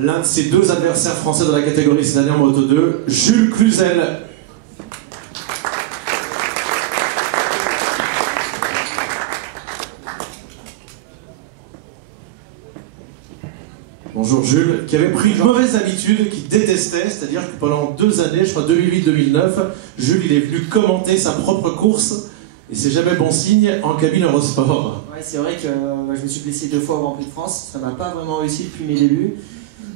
l'un de ses deux adversaires français dans la catégorie cette année en Moto 2, Jules Cluzel. Bonjour Jules, qui avait pris une mauvaise habitude, qui détestait, c'est-à-dire que pendant 2 années, je crois 2008-2009, Jules il est venu commenter sa propre course, et c'est jamais bon signe, en cabine Eurosport. Ouais, c'est vrai que je me suis blessé 2 fois au Grand Prix de France, ça m'a pas vraiment réussi depuis mes débuts.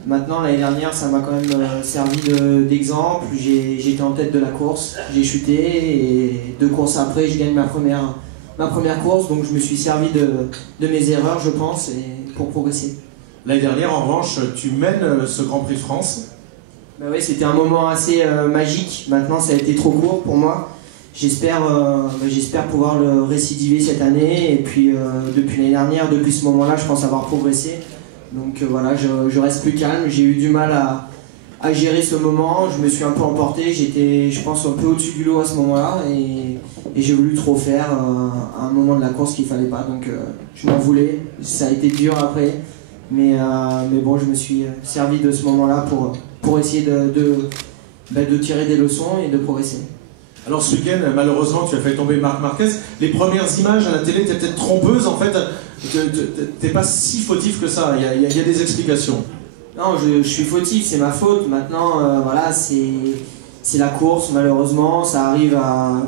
Maintenant, l'année dernière, ça m'a quand même servi d'exemple, j'étais en tête de la course, j'ai chuté, et 2 courses après, je gagne ma première course, donc je me suis servi de mes erreurs, je pense, et pour progresser. L'année dernière, en revanche, tu mènes ce Grand Prix de France. Bah oui, c'était un moment assez magique. Maintenant, ça a été trop court pour moi. J'espère pouvoir le récidiver cette année. Et puis, depuis l'année dernière, depuis ce moment-là, je pense avoir progressé. Donc voilà, je reste plus calme. J'ai eu du mal à gérer ce moment. Je me suis un peu emporté. J'étais, je pense, un peu au-dessus du lot à ce moment-là. Et j'ai voulu trop faire à un moment de la course qu'il fallait pas. Donc je m'en voulais. Ça a été dur après. Mais bon, je me suis servi de ce moment-là pour essayer de tirer des leçons et de progresser. Alors ce week-end, malheureusement, tu as fait tomber Marc Marquez. Les premières images à la télé étaient peut-être trompeuses, en fait. T'es pas si fautif que ça, il y a des explications. Non, je suis fautif, c'est ma faute. Maintenant, voilà, c'est la course, malheureusement. Ça arrive à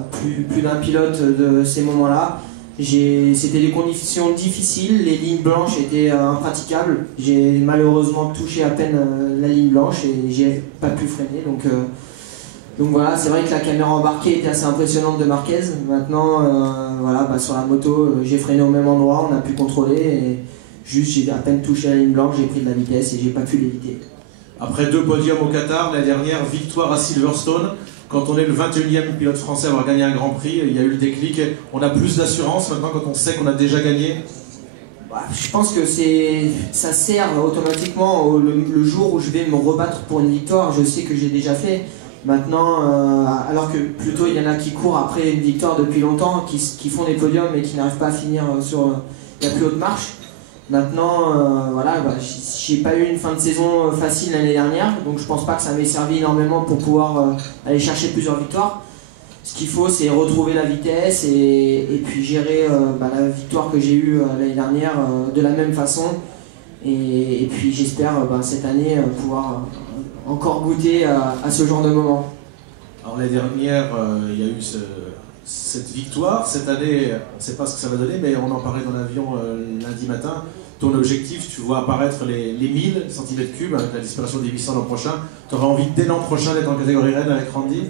plus d'un pilote de ces moments-là. C'était des conditions difficiles, les lignes blanches étaient impraticables. J'ai malheureusement touché à peine la ligne blanche et j'ai pas pu freiner. Donc voilà, c'est vrai que la caméra embarquée était assez impressionnante de Marquez. Maintenant, voilà, sur la moto, j'ai freiné au même endroit, on a pu contrôler. Et juste, j'ai à peine touché la ligne blanche, j'ai pris de la vitesse et j'ai pas pu l'éviter. Après 2 podiums au Qatar, la dernière victoire à Silverstone. Quand on est le 21e pilote français à avoir gagné un Grand Prix, il y a eu le déclic. On a plus d'assurance maintenant quand on sait qu'on a déjà gagné. Je pense que ça sert automatiquement le jour où je vais me rebattre pour une victoire. Je sais que j'ai déjà fait. Maintenant, alors que plutôt il y en a qui courent après une victoire depuis longtemps, qui font des podiums et qui n'arrivent pas à finir sur la plus haute marche. Maintenant, voilà, j'ai pas eu une fin de saison facile l'année dernière, donc je pense pas que ça m'ait servi énormément pour pouvoir aller chercher plusieurs victoires. Ce qu'il faut, c'est retrouver la vitesse et puis gérer la victoire que j'ai eue l'année dernière de la même façon. Et puis j'espère cette année pouvoir encore goûter à ce genre de moment. Alors l'année dernière, il y a eu cette victoire. Cette année, on ne sait pas ce que ça va donner, mais on en parlait dans l'avion lundi matin. Ton objectif, tu vois apparaître les 1000 cm3 avec la disparition des 800 l'an prochain. Tu auras envie dès l'an prochain d'être en catégorie reine avec Randy?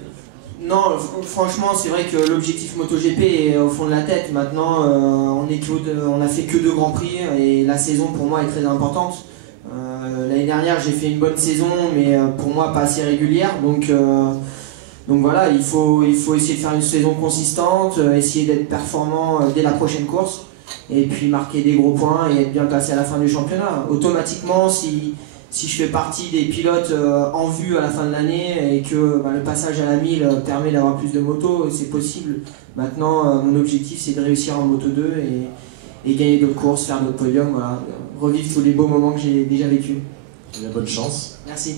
Non, franchement, c'est vrai que l'objectif MotoGP est au fond de la tête. Maintenant, on a fait que 2 Grands Prix et la saison pour moi est très importante. L'année dernière, j'ai fait une bonne saison, mais pour moi pas assez régulière. Donc voilà, il faut essayer de faire une saison consistante, essayer d'être performant dès la prochaine course, et puis marquer des gros points et être bien placé à la fin du championnat. Automatiquement, si je fais partie des pilotes en vue à la fin de l'année et que le passage à la 1000 permet d'avoir plus de motos, c'est possible. Maintenant, mon objectif c'est de réussir en Moto 2 et gagner d'autres courses, faire d'autres podiums, voilà, revivre tous les beaux moments que j'ai déjà vécus. Bonne chance. Merci.